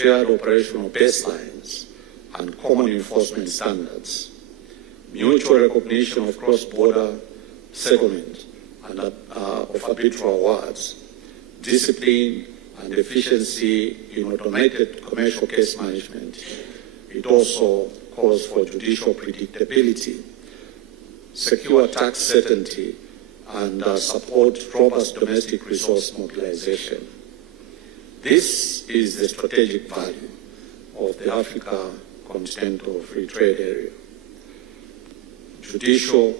shared operational baselines and common enforcement standards, mutual recognition of cross-border settlement and of arbitral awards, discipline and efficiency in automated commercial case management. It also calls for judicial predictability, secure tax certainty, and support robust domestic resource mobilization. This is the strategic value of the Africa Continental Free Trade Area. Judicial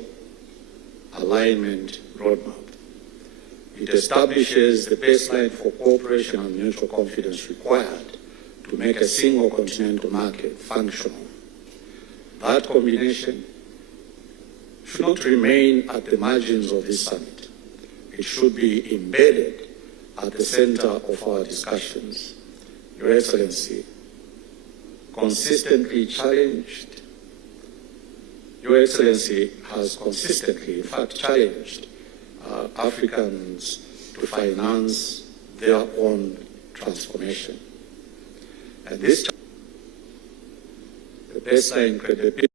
alignment roadmap. It establishes the baseline for cooperation and mutual confidence required to make a single continental market functional. That combination should not remain at the margins of this summit. It should be embedded at the center of our discussions. Your Excellency, consistently challenged, Your Excellency has consistently, in fact, challenged Africans to finance their own transformation. And this, the baseline credibility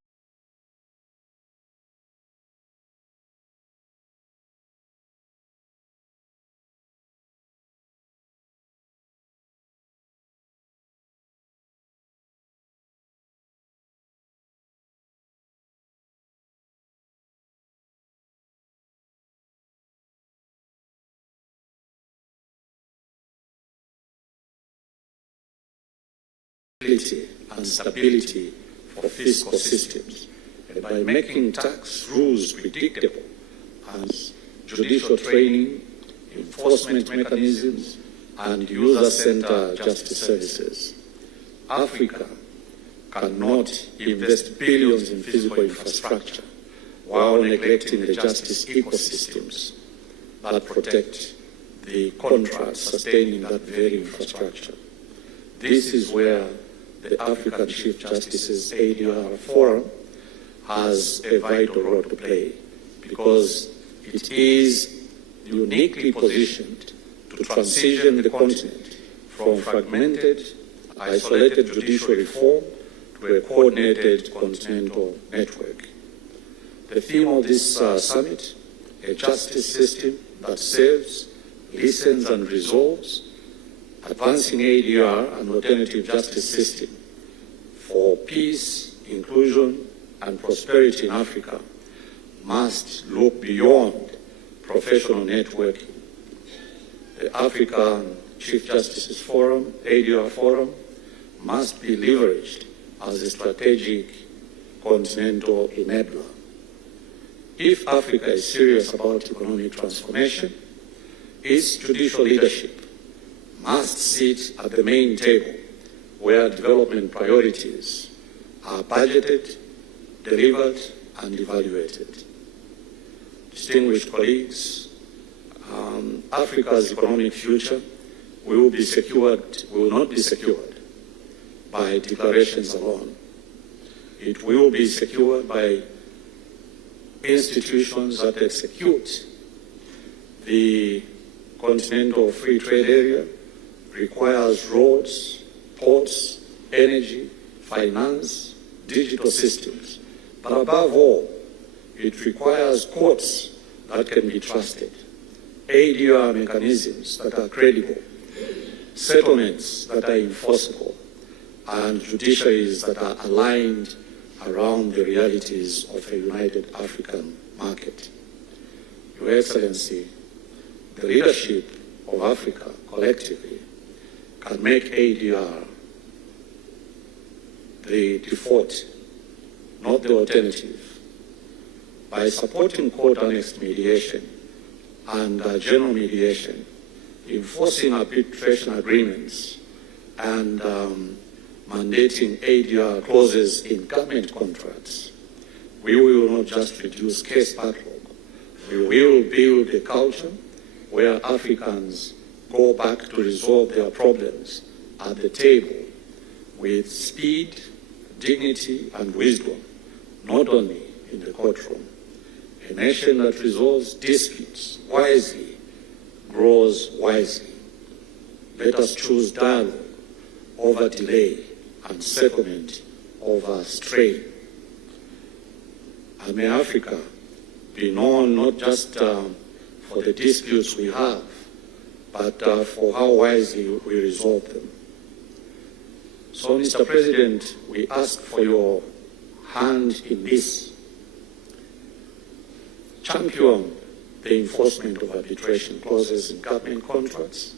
and stability for fiscal systems, and by making tax rules predictable and judicial training, enforcement mechanisms, and user-centered justice services. Africa cannot invest billions in physical infrastructure while neglecting the justice ecosystems that protect the contracts sustaining that very infrastructure. This is where the African Chief Justice's ADR Forum has a vital role to play, because it is uniquely positioned to transition the continent from fragmented, isolated judicial reform to a coordinated continental network. The theme of this summit, a justice system that serves, listens and resolves, advancing ADR and alternative justice system for peace, inclusion, and prosperity in Africa, must look beyond professional networking. The African Chief Justices Forum, ADR Forum, must be leveraged as a strategic continental enabler. If Africa is serious about economic transformation, its judicial leadership must sit at the main table where development priorities are budgeted, delivered, and evaluated. Distinguished colleagues, Africa's economic future will not be secured by declarations alone. It will be secured by institutions that execute. The Continental Free Trade Area requires roads, ports, energy, finance, digital systems. But above all, it requires courts that can be trusted, ADR mechanisms that are credible, settlements that are enforceable, and judiciaries that are aligned around the realities of a united African market. Your Excellency, the leadership of Africa collectively can make ADR the default, not the alternative. By supporting court-annexed mediation and general mediation, enforcing arbitration agreements, and mandating ADR clauses in government contracts, we will not just reduce case backlog, we will build a culture where Africans go back to resolve their problems at the table with speed, dignity, and wisdom, not only in the courtroom. A nation that resolves disputes wisely grows wisely. Let us choose dialogue over delay and settlement over strain. And may Africa be known not just for the disputes we have, but for how wisely we resolve them. So, Mr. President, we ask for your hand in this. Champion the enforcement of arbitration clauses in government contracts,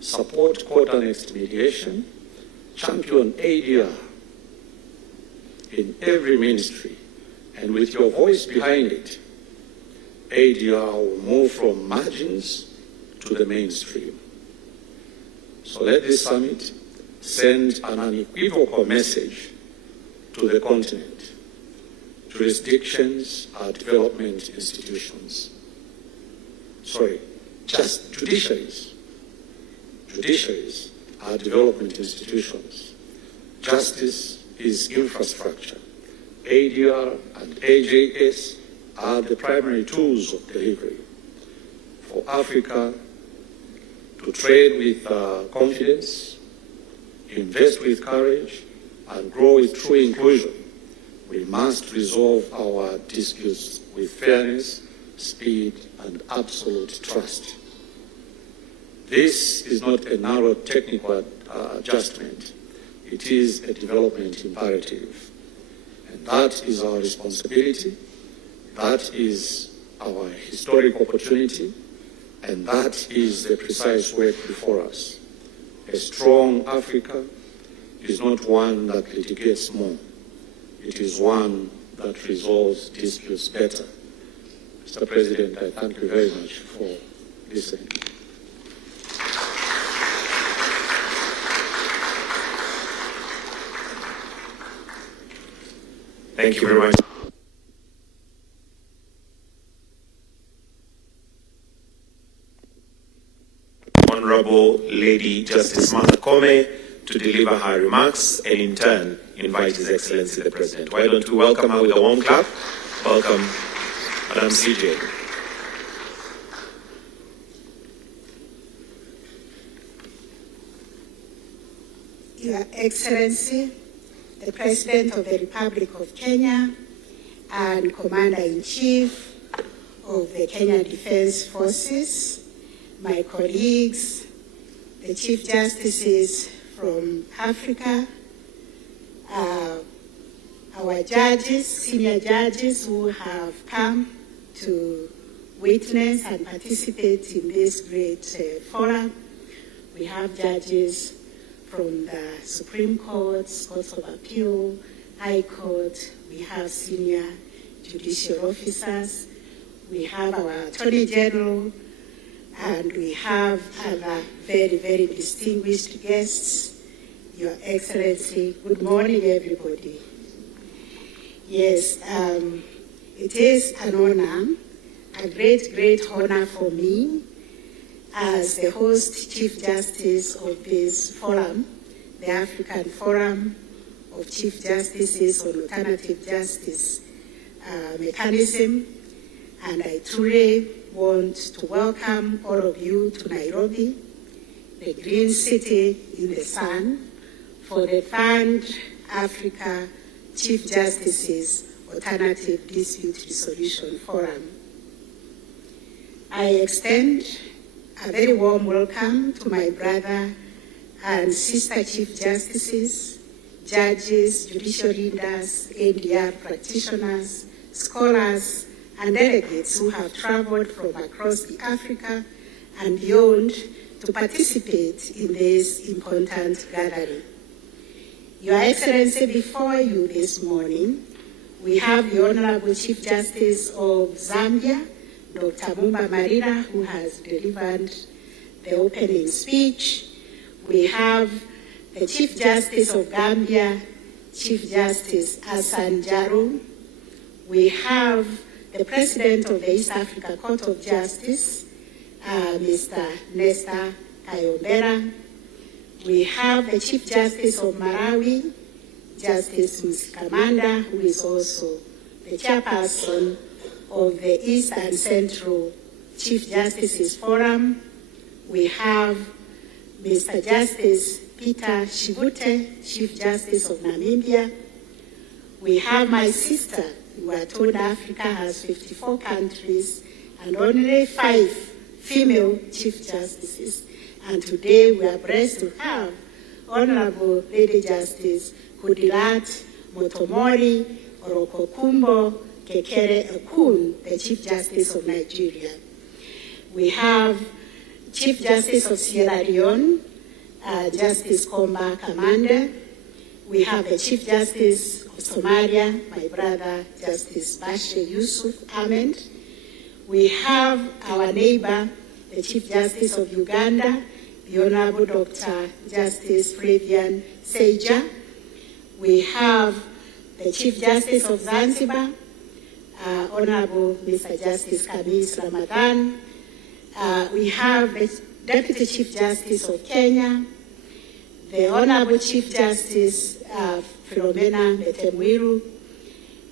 support court-annexed mediation, champion ADR in every ministry, and with your voice behind it, ADR will move from margins to the mainstream. So let this summit send an unequivocal message to the continent. Jurisdictions are development institutions. Just judiciaries. Judiciaries are development institutions. Justice is infrastructure. ADR and AJS are the primary tools of delivery. For Africa to trade with confidence, invest with courage, and grow with true inclusion, we must resolve our disputes with fairness, speed, and absolute trust. This is not a narrow technical adjustment. It is a development imperative. And that is our responsibility. That is our historic opportunity. And that is the precise work before us. A strong Africa is not one that litigates more. It is one that resolves disputes better. Mr. President, I thank you very much for listening. Thank you very much. Honorable Lady Justice Martha Koome to deliver her remarks and in turn invite His Excellency the President. Why don't we welcome her with a warm clap? Welcome, Madam CJ. Your Excellency, the President of the Republic of Kenya and Commander-in-Chief of the Kenya Defense Forces, my colleagues, the Chief Justices from Africa, our judges, senior judges who have come to witness and participate in this great forum. We have judges from the Supreme Court, Courts of Appeal, High Court. We have senior judicial officers. We have our Attorney General, and we have other very, very distinguished guests. Your Excellency, good morning, everybody. Yes, it is an honor, a great, great honor for me as the host Chief Justice of this forum, the African Forum of Chief Justices on Alternative Justice Mechanism. And I truly want to welcome all of you to Nairobi, the green city in the sun, for the 3rd Africa Chief Justices Alternative Dispute Resolution Forum. I extend a very warm welcome to my brother and sister Chief Justices, judges, judicial leaders, ADR practitioners, scholars, and delegates who have traveled from across the Africa and beyond to participate in this important gathering. Your Excellency, before you this morning, we have the Honorable Chief Justice of Zambia, Dr. Mumba Marira, who has delivered the opening speech. We have the Chief Justice of Gambia, Chief Justice Hassan Jaru. We have the President of the East Africa Court of Justice, Mr. Nesta Kayombera. We have the Chief Justice of Malawi, Justice Msikamanda, who is also the chairperson of the East and Central Chief Justices Forum. We have Mr. Justice Peter Shivute, Chief Justice of Namibia. We have my sister, who are told Africa has 54 countries and only 5 female Chief Justices. And today we are blessed to have Honorable Lady Justice Kudirat Motomori Orokokumbo Kekere Okun, the Chief Justice of Nigeria. We have Chief Justice of Sierra Leone, Justice Komba Kamande. We have the Chief Justice of Somalia, my brother, Justice Bashir Yusuf Ahmed. We have our neighbor, the Chief Justice of Uganda, the Honorable Dr. Justice Flavian Seija. We have the Chief Justice of Zanzibar, Honorable Mr. Justice Kamis Ramadan. We have the Deputy Chief Justice of Kenya, the Honorable Chief Justice Philomena Metemwiru,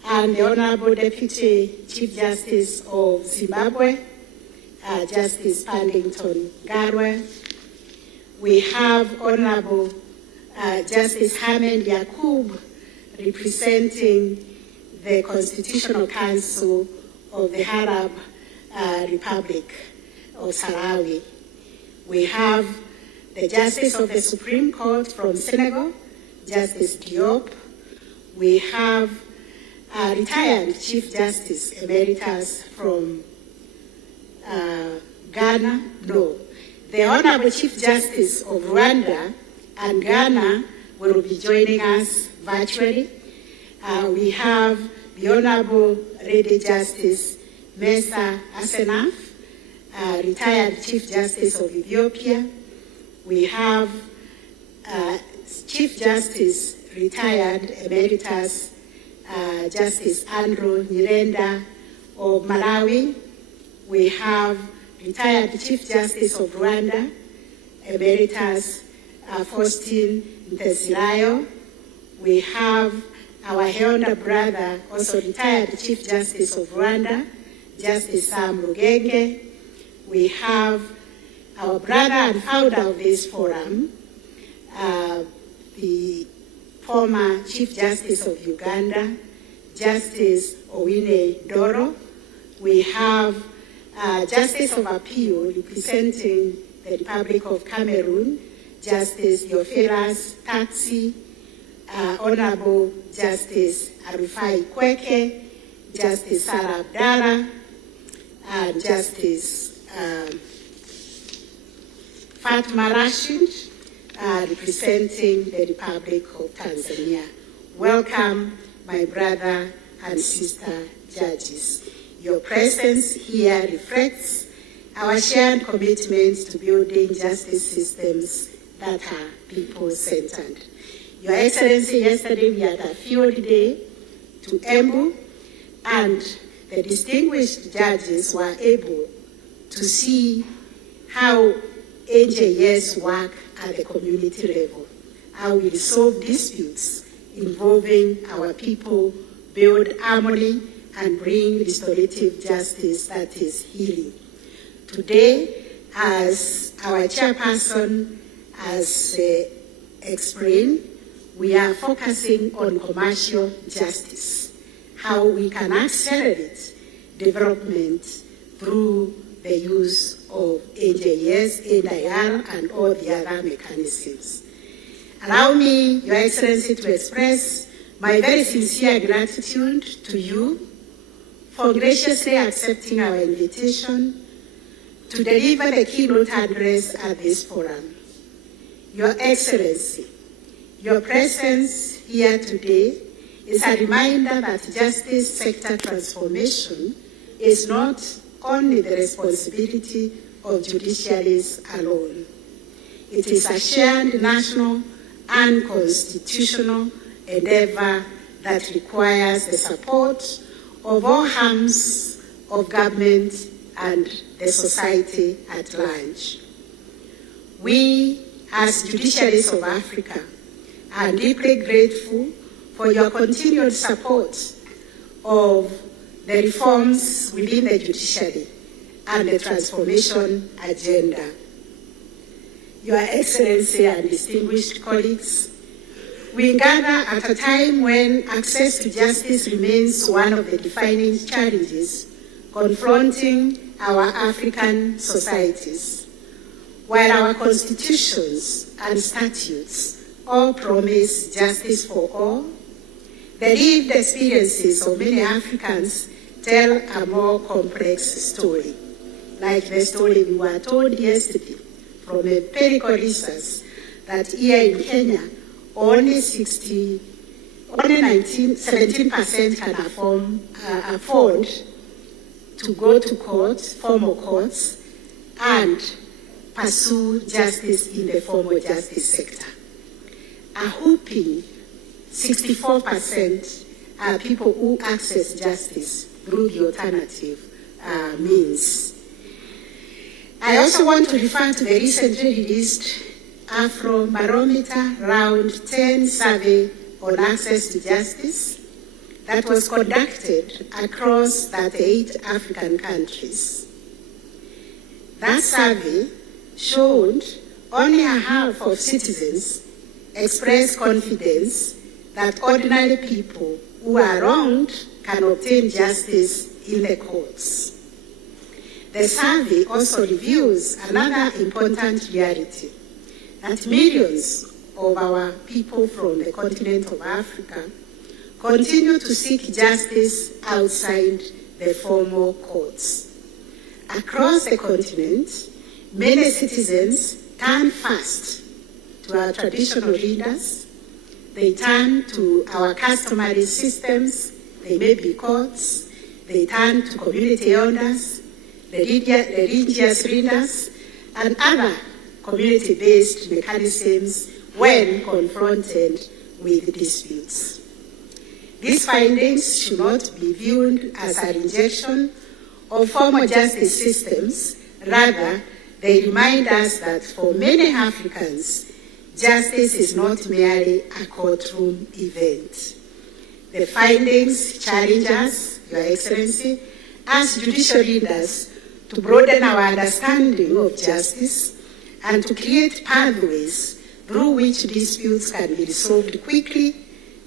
and the Honorable Deputy Chief Justice of Zimbabwe, Justice Paddington Garwe. We have Honorable Justice Hamed Yakub, representing the Constitutional Council of the Arab Republic of Sahrawi. We have the Justice of the Supreme Court from Senegal, Justice Diop. We have a retired Chief Justice Emeritus from Ghana, the Honorable Chief Justice of Rwanda and Ghana will be joining us virtually. We have the Honorable Lady Justice Mesa Asenaf, retired Chief Justice of Ethiopia. We have Chief Justice, retired Emeritus Justice Andrew Nyirenda of Malawi. We have retired Chief Justice of Rwanda, Emeritus Faustin Ntezirayo. We have our elder brother, also retired Chief Justice of Rwanda, Justice Sam Rugege. We have our brother and founder of this forum, the former Chief Justice of Uganda, Justice Owine Doro. We have Justice of Appeal representing the Republic of Cameroon, Justice Theophilus Taxi, Honorable Justice Arufai Kweke, Justice Sarah Abdallah, and Justice Fatma Rashid, representing the Republic of Tanzania. Welcome, my brother and sister judges. Your presence here reflects our shared commitment to building justice systems that are people-centered. Your Excellency, yesterday we had a field day to Embu, and the distinguished judges were able to see how NJS work at the community level, how we resolve disputes involving our people, build harmony, and bring restorative justice that is healing. Today, as our chairperson has explained, we are focusing on commercial justice, how we can accelerate development through the use of NJS, NIR, and all the other mechanisms. Allow me, Your Excellency, to express my very sincere gratitude to you for graciously accepting our invitation to deliver the keynote address at this forum. Your Excellency, your presence here today is a reminder that justice sector transformation is not only the responsibility of judiciaries alone. It is a shared national and constitutional endeavor that requires the support of all arms of government and the society at large. We, as judiciaries of Africa, are deeply grateful for your continued support of the reforms within the judiciary and the transformation agenda. Your Excellency and distinguished colleagues, we gather at a time when access to justice remains one of the defining challenges confronting our African societies. While our constitutions and statutes all promise justice for all, the lived experiences of many Africans tell a more complex story, like the story we were told yesterday from empirical research that here in Kenya, only 17% can afford to go to courts, formal courts, and pursue justice in the formal justice sector. A whopping 64% are people who access justice through the alternative means. I also want to refer to the recently released Afrobarometer Round 10 survey on access to justice that was conducted across 38 African countries. That survey showed only a half of citizens express confidence that ordinary people who are wronged can obtain justice in the courts. The survey also reveals another important reality, that millions of our people from the continent of Africa continue to seek justice outside the formal courts. Across the continent, many citizens turn first to our traditional leaders. They turn to our customary systems. They may be courts. They turn to community elders, the religious leaders, and other community-based mechanisms when confronted with disputes. These findings should not be viewed as a rejection of formal justice systems. Rather, they remind us that for many Africans, justice is not merely a courtroom event. The findings challenge us, Your Excellency, as judicial leaders, to broaden our understanding of justice and to create pathways through which disputes can be resolved quickly,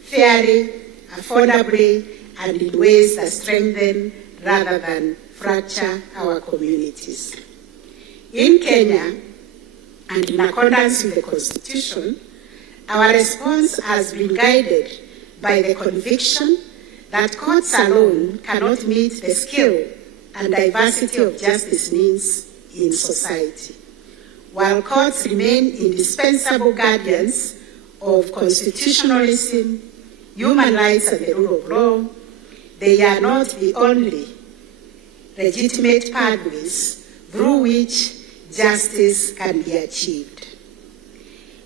fairly, affordably, and in ways that strengthen rather than fracture our communities. In Kenya, and in accordance with the Constitution, our response has been guided by the conviction that courts alone cannot meet the skill and diversity of justice needs in society. While courts remain indispensable guardians of constitutionalism, human rights, and the rule of law, they are not the only legitimate pathways through which justice can be achieved.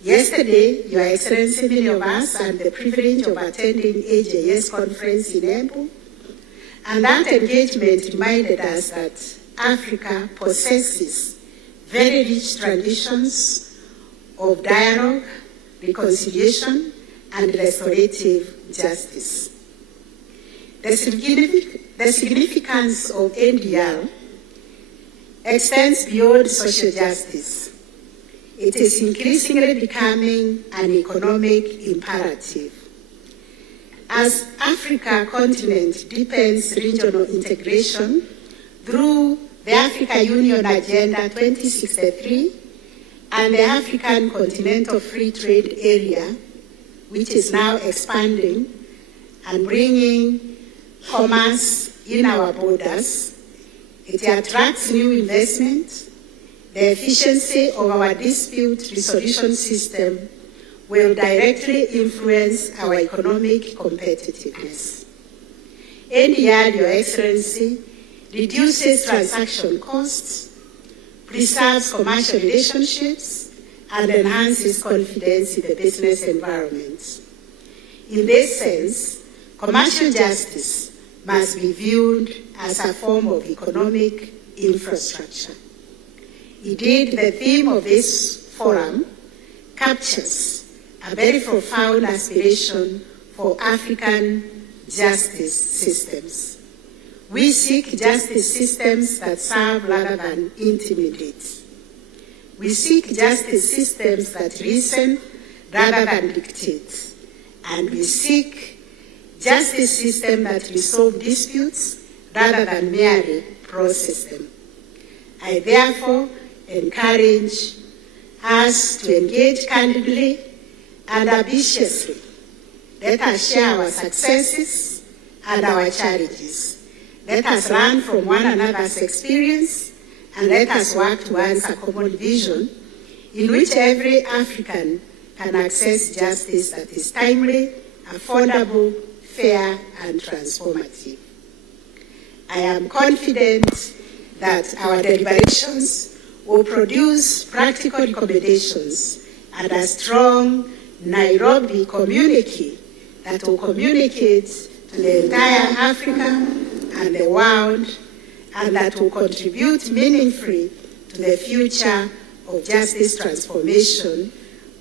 Yesterday, Your Excellency, many of us had the privilege of attending AJS conference in Embu, and that engagement reminded us that Africa possesses very rich traditions of dialogue, reconciliation, and restorative justice. The significance of NDR extends beyond social justice. It is increasingly becoming an economic imperative. As Africa continent deepens regional integration through the Africa Union Agenda 2063 and the African Continental Free Trade Area, which is now expanding and bringing commerce in our borders, it attracts new investment. The efficiency of our dispute resolution system will directly influence our economic competitiveness. NDR, Your Excellency, reduces transaction costs, preserves commercial relationships, and enhances confidence in the business environment. In this sense, commercial justice must be viewed as a form of economic infrastructure. Indeed, the theme of this forum captures a very profound aspiration for African justice systems. We seek justice systems that serve rather than intimidate. We seek justice systems that listen rather than dictate. And we seek justice systems that resolve disputes rather than merely process them. I therefore encourage us to engage candidly and ambitiously. Let us share our successes and our challenges. Let us learn from one another's experience, and let us work towards a common vision in which every African can access justice that is timely, affordable, fair, and transformative. I am confident that our deliberations will produce practical recommendations and a strong Nairobi communique that will communicate to the entire Africa and the world, and that will contribute meaningfully to the future of justice transformation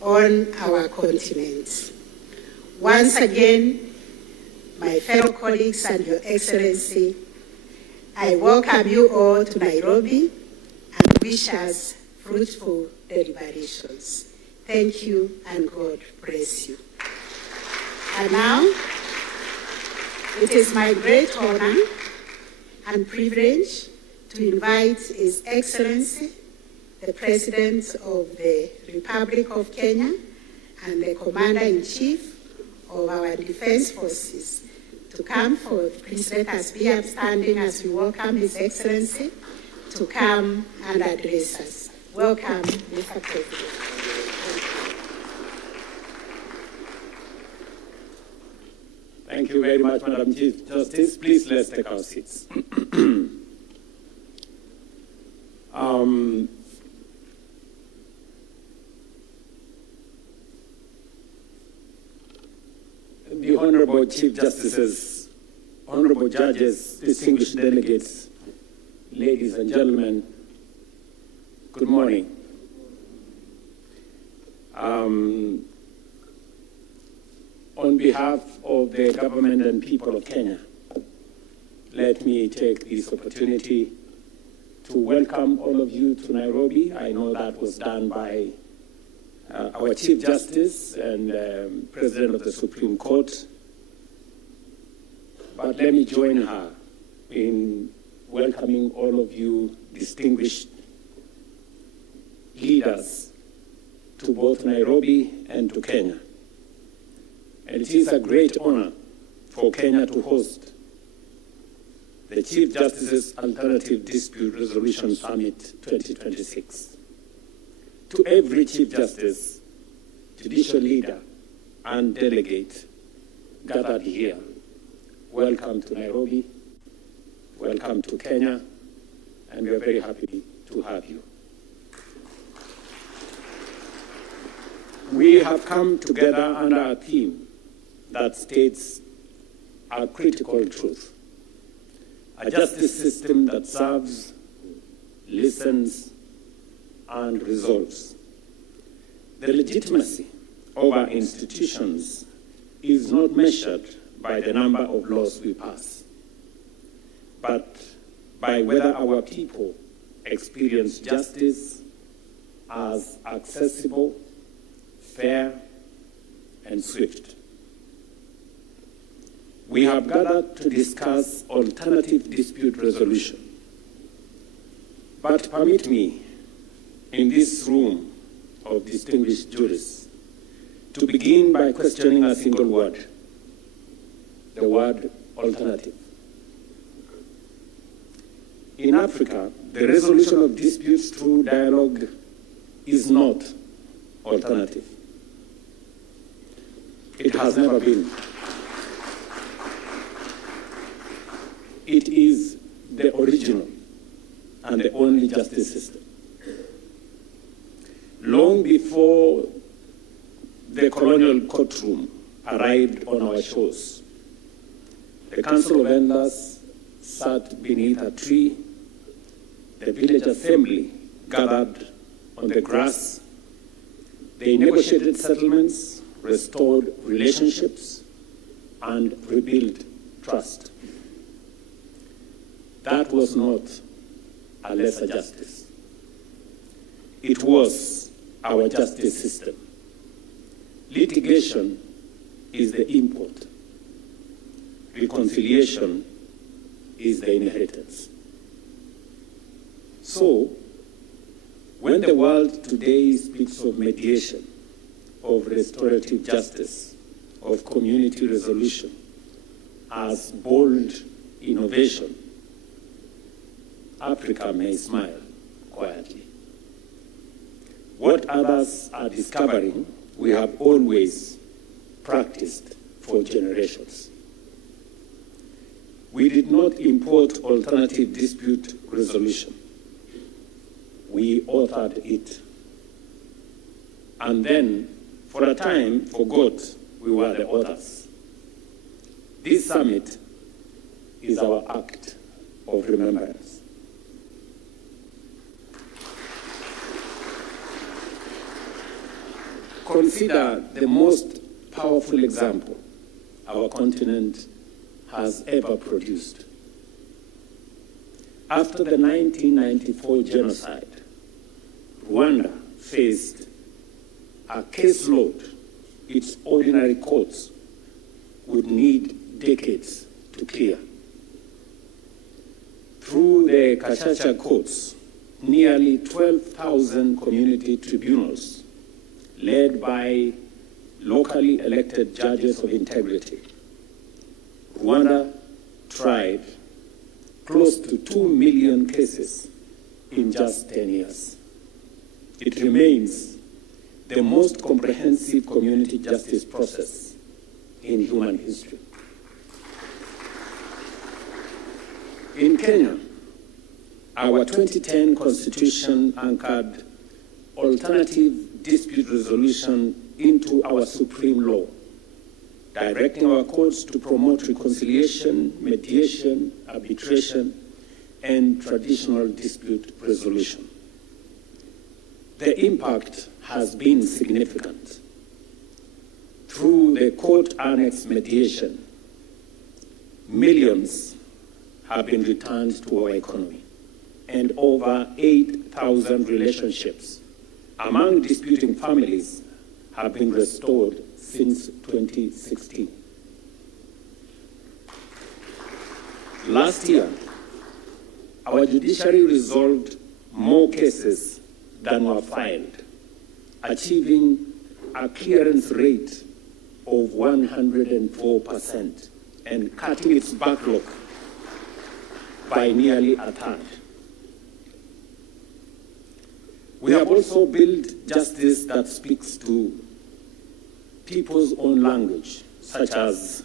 on our continent. Once again, my fellow colleagues and Your Excellency, I welcome you all to Nairobi and wish us fruitful deliberations. Thank you, and God bless you. And now, it is my great honor and privilege to invite His Excellency, the President of the Republic of Kenya and the Commander-in-Chief of our Defense Forces, to come forward. Please let us be upstanding as we welcome His Excellency to come and address us. Welcome, Mr. President. Thank you very much, Madam Chief Justice. Please, let's take our seats. The Honorable Chief Justices, Honorable Judges, distinguished delegates, ladies and gentlemen, good morning. On behalf of the government and people of Kenya, let me take this opportunity to welcome all of you to Nairobi. I know that was done by our Chief Justice and President of the Supreme Court, but let me join her in welcoming all of you distinguished leaders to both Nairobi and to Kenya. And it is a great honor for Kenya to host the Chief Justice's Alternative Dispute Resolution Summit 2026. To every Chief Justice, judicial leader, and delegate gathered here, welcome to Nairobi, welcome to Kenya, and we are very happy to have you. We have come together under a theme that states a critical truth: a justice system that serves, listens, and resolves. The legitimacy of our institutions is not measured by the number of laws we pass, but by whether our people experience justice as accessible, fair, and swift. We have gathered to discuss alternative dispute resolution. But permit me, in this room of distinguished jurists, to begin by questioning a single word, the word alternative. In Africa, the resolution of disputes through dialogue is not alternative. It has never been. It is the original and the only justice system. Long before the colonial courtroom arrived on our shores, the Council of Elders sat beneath a tree, the village assembly gathered on the grass, they negotiated settlements, restored relationships, and rebuilt trust. That was not a lesser justice. it was our justice system. Litigation is the import. Reconciliation is the inheritance. So, when the world today speaks of mediation, of restorative justice, of community resolution as bold innovation, Africa may smile quietly. What others are discovering, we have always practiced for generations. We did not import alternative dispute resolution. We authored it. And then, for a time, forgot we were the authors. This summit is our act of remembrance. Consider the most powerful example our continent has ever produced. After the 1994 genocide, Rwanda faced a caseload its ordinary courts would need decades to clear. Through the Kashasha courts, nearly 12,000 community tribunals led by locally elected judges of integrity, Rwanda tried close to 2 million cases in just 10 years. It remains the most comprehensive community justice process in human history. In Kenya, our 2010 constitution anchored alternative dispute resolution into our supreme law, directing our courts to promote reconciliation, mediation, arbitration, and traditional dispute resolution. The impact has been significant. Through the court annex mediation, millions have been returned to our economy, and over 8,000 relationships among disputing families have been restored since 2016. Last year, our judiciary resolved more cases than were filed, achieving a clearance rate of 104% and cutting its backlog by nearly a third. We have also built justice that speaks to people's own language, such as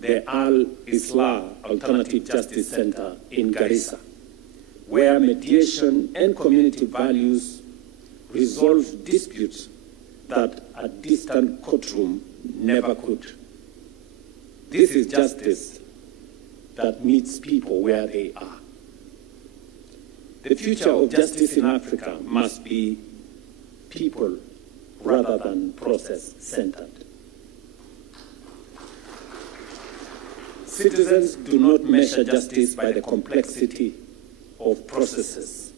the Al-Islah Alternative Justice Center in Garissa, where mediation and community values resolve disputes that a distant courtroom never could. This is justice that meets people where they are. The future of justice in Africa must be people rather than process-centered. Citizens do not measure justice by the complexity of processes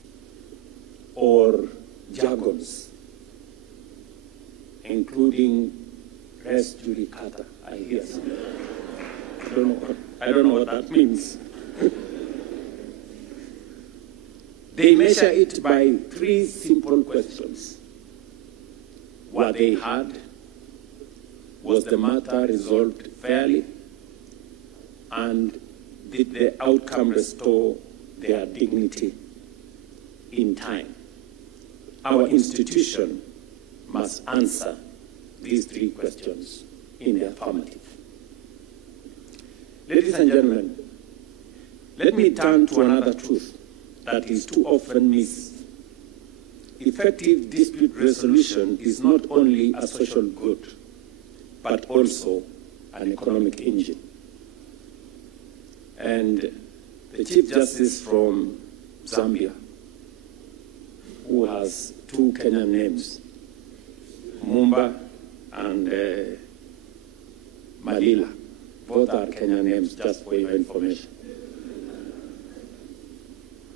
or jargons, including res judicata. I hear some. I don't know what that means. They measure it by 3 simple questions. Were they heard? Was the matter resolved fairly? And did the outcome restore their dignity in time? Our institution must answer these 3 questions in the affirmative. Ladies and gentlemen, let me turn to another truth that is too often missed. Effective dispute resolution is not only a social good, but also an economic engine. And the Chief Justice from Zambia, who has 2 Kenyan names, Mumba and Malila, both are Kenyan names, just for your information,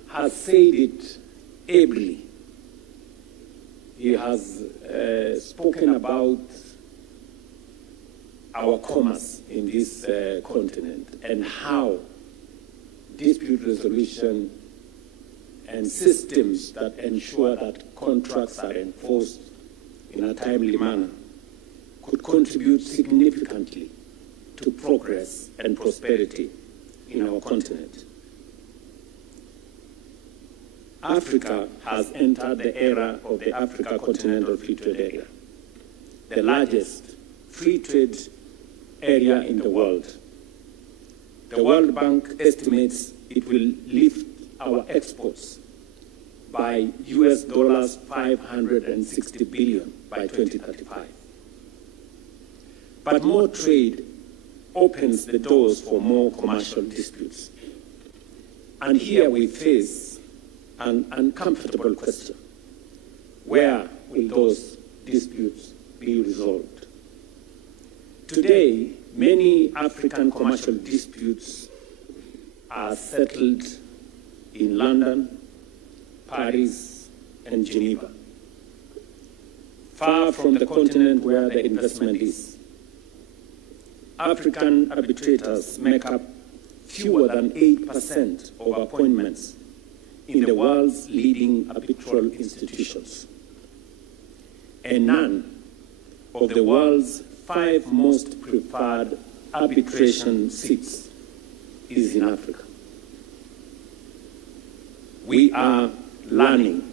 has said it ably he has spoken about our commerce in this continent and how dispute resolution and systems that ensure that contracts are enforced in a timely manner could contribute significantly to progress and prosperity in our continent. Africa has entered the era of the Africa Continental Free Trade Area, the largest free trade area in the world. The World Bank estimates it will lift our exports by US dollars 560 billion by 2035. But more trade opens the doors for more commercial disputes. And here we face an uncomfortable question. Where will those disputes be resolved? Today, many African commercial disputes are settled in London, Paris, and Geneva, far from the continent where the investment is. African arbitrators make up fewer than 8% of appointments in the world's leading arbitral institutions, and none of the world's 5 most preferred arbitration seats is in Africa. We are learning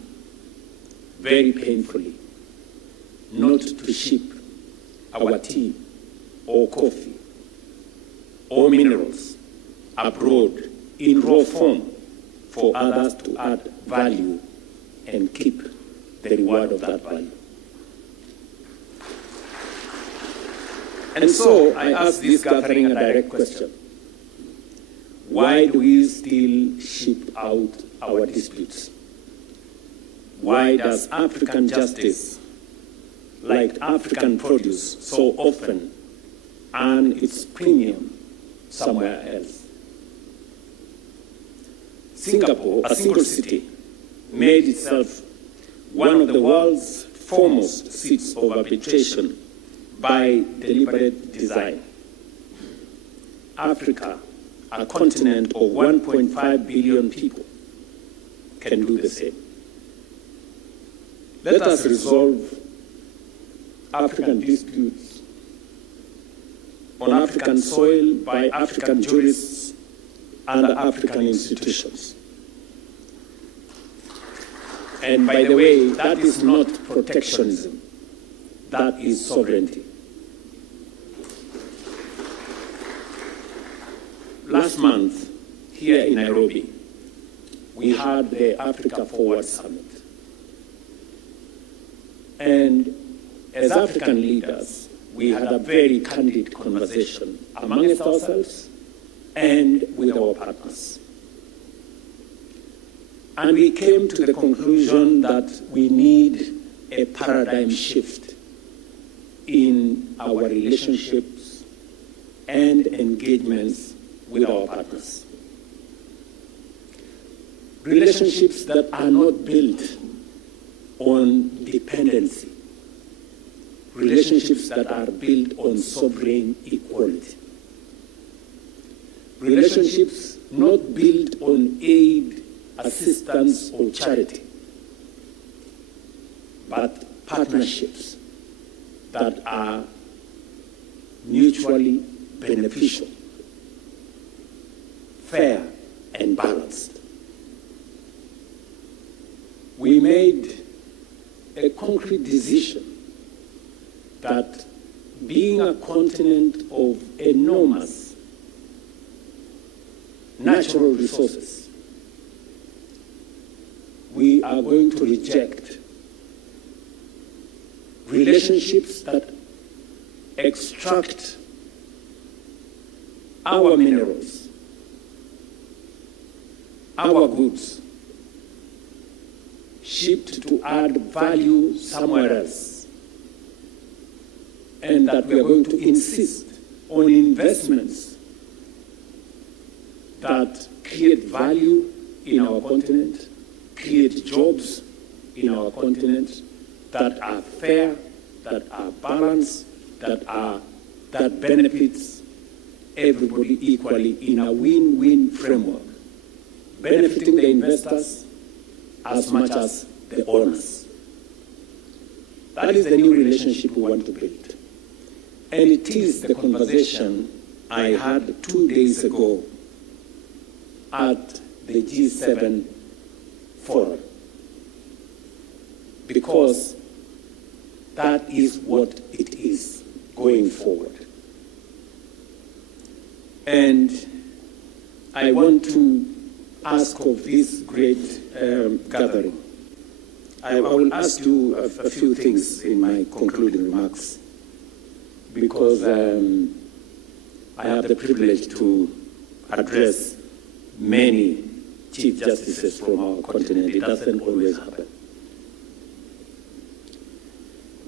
very painfully not to ship our tea or coffee or minerals abroad in raw form for others to add value and keep the reward of that value. And so I ask this gathering a direct question. Why do we still ship out our disputes? Why does African justice, like African produce, so often earn its premium somewhere else? Singapore, a single city, made itself one of the world's foremost seats of arbitration by deliberate design. Africa, a continent of 1.5 billion people, can do the same. Let us resolve African disputes on African soil by African jurists and African institutions. And by the way, that is not protectionism, that is sovereignty. Last month, here in Nairobi, we had the Africa Forward Summit. And as African leaders, we had a very candid conversation amongst ourselves and with our partners. And we came to the conclusion that we need a paradigm shift in our relationships and engagements with our partners. Relationships that are not built on dependency. Relationships that are built on sovereign equality. Relationships not built on aid, assistance, or charity, but partnerships that are mutually beneficial, fair, and balanced. We made a concrete decision that being a continent of enormous natural resources, we are going to reject relationships that extract our minerals, our goods, shipped to add value somewhere else, and that we are going to insist on investments that create value in our continent, create jobs in our continent, that are fair, that are balanced, that benefits everybody equally in a win-win framework, benefiting the investors as much as the owners. That is the new relationship we want to build. And it is the conversation I had 2 days ago at the G7 forum, because that is what it is going forward. And I want to ask of this great gathering. I will ask you a few things in my concluding remarks, because I have the privilege to address many Chief Justices from our continent. It doesn't always happen.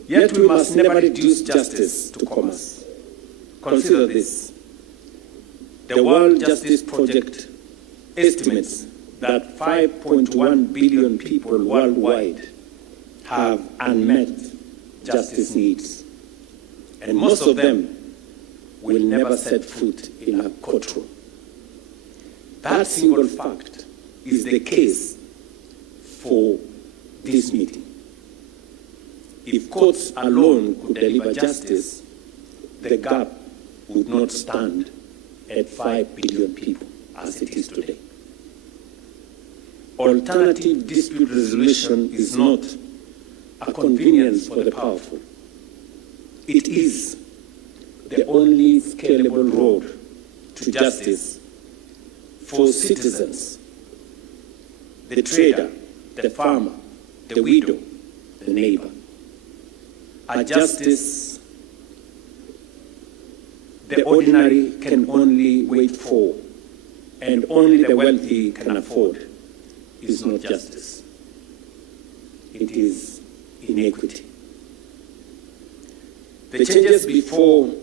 Yet we must never reduce justice to commerce. Consider this. The World Justice Project estimates that 5.1 billion people worldwide have unmet justice needs, and most of them will never set foot in a courtroom. That single fact is the case for this meeting. If courts alone could deliver justice, the gap would not stand at 5 billion people as it is today. Alternative dispute resolution is not a convenience for the powerful. It is the only scalable road to justice for citizens, the trader, the farmer, the widow, the neighbor. A justice the ordinary can only wait for, and only the wealthy can afford, is not justice. It is inequity. The changes before,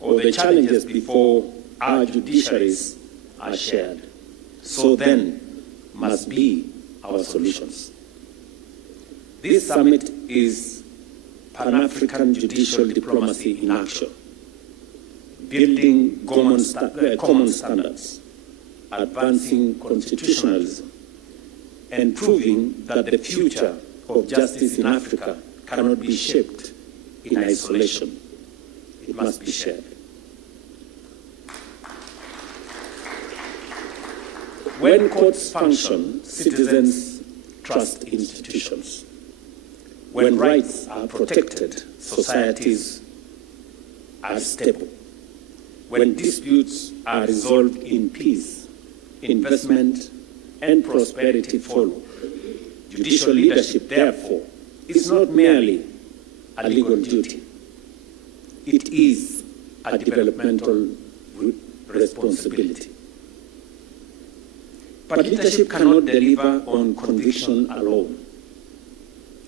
or the challenges before our judiciaries are shared. So then must be our solutions. This summit is Pan-African judicial diplomacy in action, building common standards, advancing constitutionalism, and proving that the future of justice in Africa cannot be shaped in isolation. It must be shared. When courts function, citizens trust institutions. When rights are protected, societies are stable. When disputes are resolved in peace, investment and prosperity follow. Judicial leadership, therefore, is not merely a legal duty. It is a developmental responsibility. But leadership cannot deliver on conviction alone.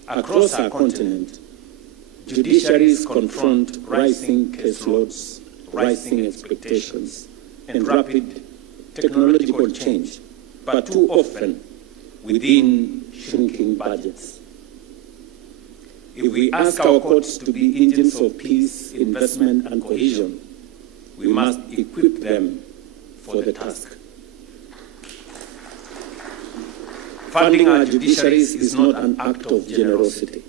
Across our continent, judiciaries confront rising caseloads, rising expectations, and rapid technological change, but too often within shrinking budgets. If we ask our courts to be engines of peace, investment, and cohesion, we must equip them for the task. Funding our judiciaries is not an act of generosity.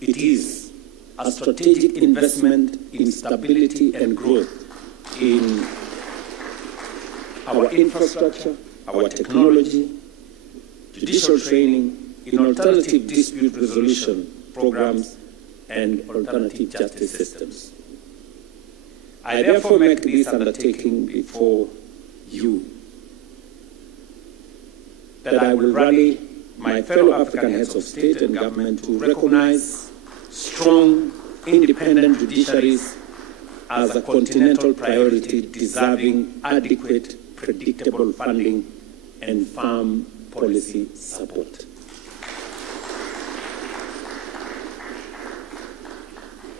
It is a strategic investment in stability and growth in our infrastructure, our technology, judicial training, in alternative dispute resolution programs, and alternative justice systems. I therefore make this undertaking before you, that I will rally my fellow African heads of state and government to recognize strong, independent judiciaries as a continental priority deserving adequate, predictable funding and firm policy support.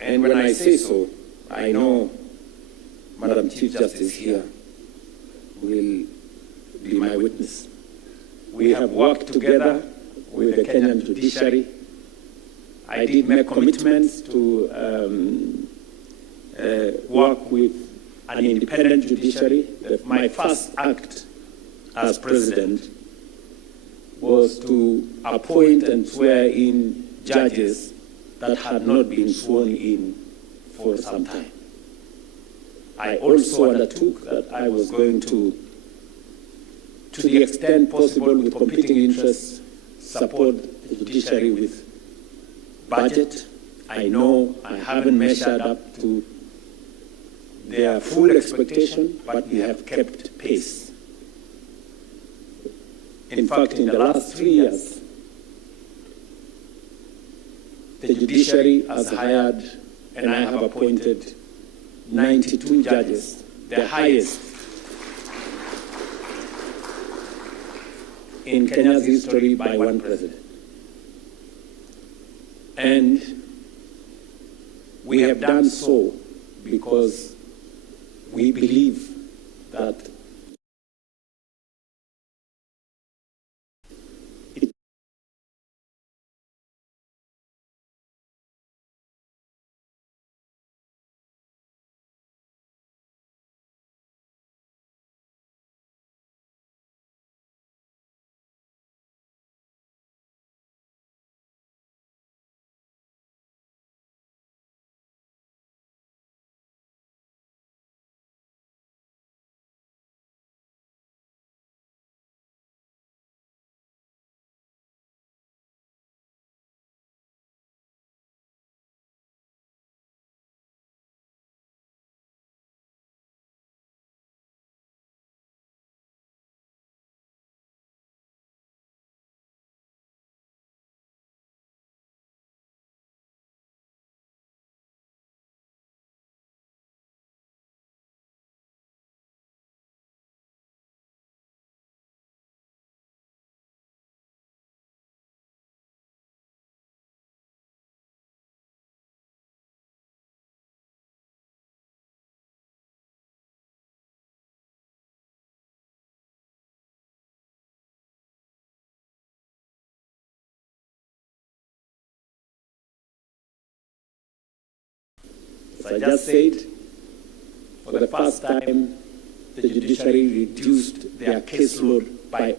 And when I say so, I know Madam Chief Justice here will be my witness. We have worked together with the Kenyan judiciary I did make commitments to work with an independent judiciary. My first act as president was to appoint and swear in judges that had not been sworn in for some time. I also undertook that I was going to the extent possible with competing interests, support the judiciary with budget. I know I haven't measured up to their full expectation, but we have kept pace. In fact, in the last 3 years, the judiciary has hired, and I have appointed 92 judges, the highest in Kenya's history by one president. And we have done so because we believe that as I just said, for the first time, the judiciary reduced their caseload by